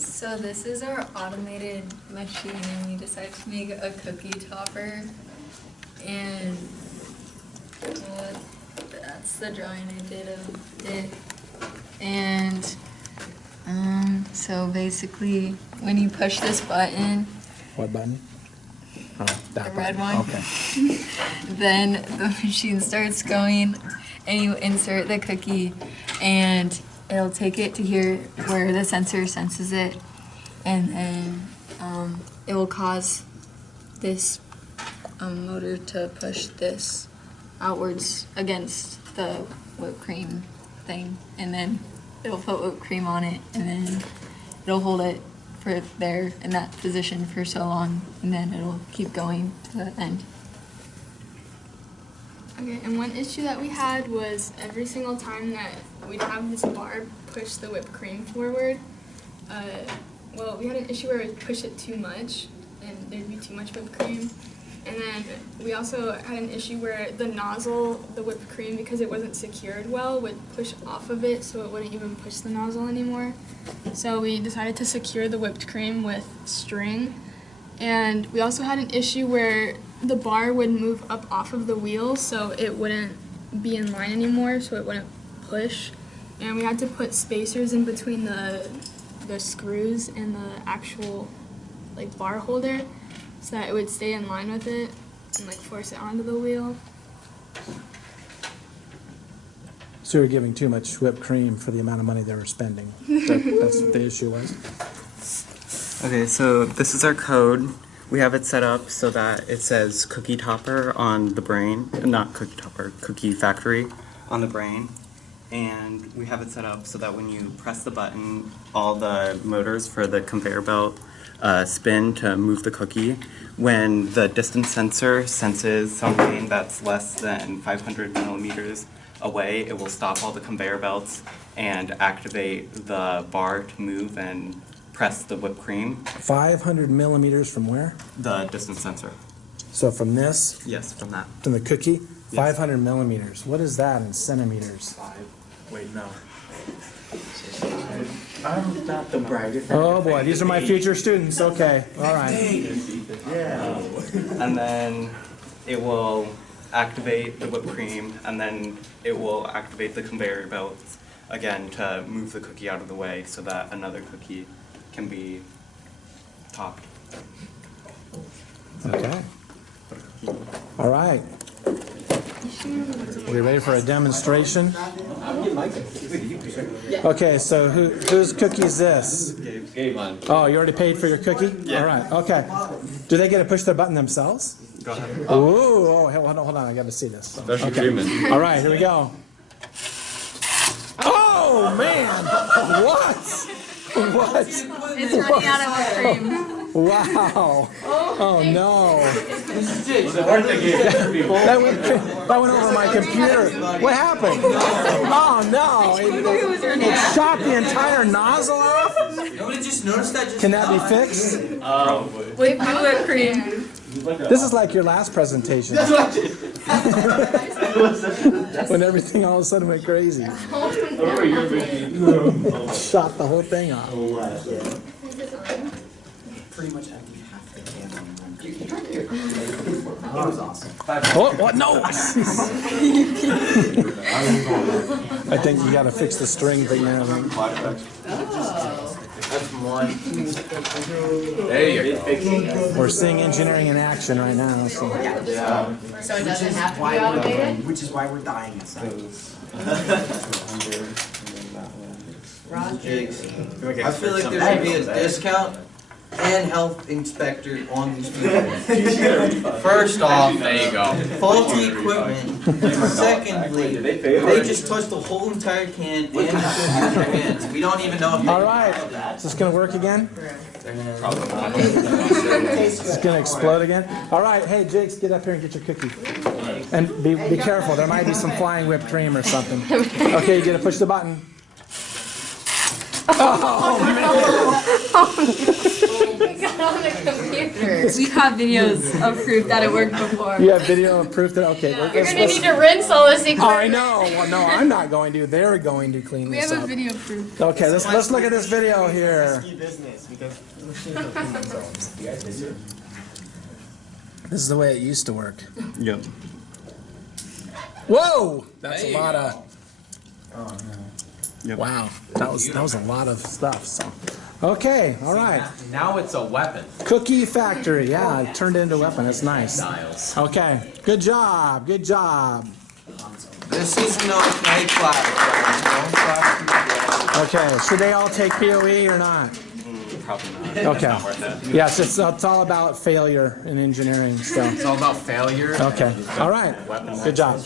So this is our automated machine, and we decided to make a cookie topper. And that's the drawing I did of it. And so basically, when you push this button, what button? Oh, that the red button. one. Okay. Then the machine starts going, and you insert the cookie, and it'll take it to here where the sensor senses it, and then it will cause this motor to push this outwards against the whipped cream thing, and then it'll put whipped cream on it, and then it'll hold it for there in that position for so long, and then it'll keep going to the end. Okay, and one issue that we had was every single time that we'd have this bar push the whipped cream forward, well, we had an issue where we'd push it too much, and there'd be too much whipped cream. And then we also had an issue where the nozzle, the whipped cream, because it wasn't secured well, would push off of it, so it wouldn't even push the nozzle anymore. So we decided to secure the whipped cream with string. And we also had an issue where the bar would move up off of the wheel, so it wouldn't be in line anymore, so it wouldn't push. And we had to put spacers in between the screws and the actual like bar holder, so that it would stay in line with it and like force it onto the wheel. So you're giving too much whipped cream for the amount of money they were spending. That's what the issue was. Okay, so this is our code. We have it set up so that it says cookie topper on the brain, not cookie topper, cookie factory on the brain. And we have it set up so that when you press the button, all the motors for the conveyor belt spin to move the cookie. When the distance sensor senses something that's less than 500 millimeters away, it will stop all the conveyor belts and activate the bar to move and press the whipped cream. 500 millimeters from where? The distance sensor. So from this? Yes, from that. From the cookie? Yes. 500 millimeters. What is that in centimeters? Wait, no. I'm not the brightest. Oh boy, these are my future students. Okay, all right. Yeah. And then it will activate the whipped cream, and then it will activate the conveyor belts again to move the cookie out of the way so that another cookie can be topped. Okay. All right. Are we ready for a demonstration? Okay, so whose cookie is this? Gabe. Oh, you already paid for your cookie? Yeah. All right, okay. Do they get to push the button themselves? Go ahead. Ooh, oh, hold on, I got to see this. Special treatment. All right, here we go. Oh, man! What? What? It's running out of whipped cream. Wow. Oh, no. That That went over my computer. What happened? Oh, no. It shot the entire nozzle off? Nobody just noticed that? Can that be fixed? With whipped cream. This is like your last presentation. When everything all of a sudden went crazy. Shot the whole thing off. Pretty much empty half the can. That was awesome. Oh, what? No! I think you got to fix the string thing now. That's one. There you go. We're seeing engineering in action right now. So. So it doesn't have to be automated? Which is why we're dying inside. I feel like there should be a discount and health inspector on these people. First off, There you go. faulty equipment. Secondly, they just touched the whole entire can and with their hands. We don't even know if All right. Is this going to work again? Is this going to explode again? All right. Hey, Jakes, get up here and get your cookie. And be careful. There might be some flying whipped cream or something. Okay, you got to push the button. We got on the computer. We have videos of proof that it worked before. You have video of proof that, okay. You're gonna need to rinse all this equipment. I know. Well, no, I'm not going to. They're going to clean We this have a up. video proof. Okay, let's look at this video here. This is the way it used to work. Yep. Whoa! That's a lot of. Yep. Wow, that was a lot of stuff. So, okay, all right. Now it's a weapon. Cookie factory. Yeah, it turned into a weapon. It's nice. Okay, good job. Good job. This is an okay class. Don't class together. Okay, should they all take POE or not? Probably not. Okay. Yes, it's all about failure in engineering. So, It's all about failure. okay, all right. Good job.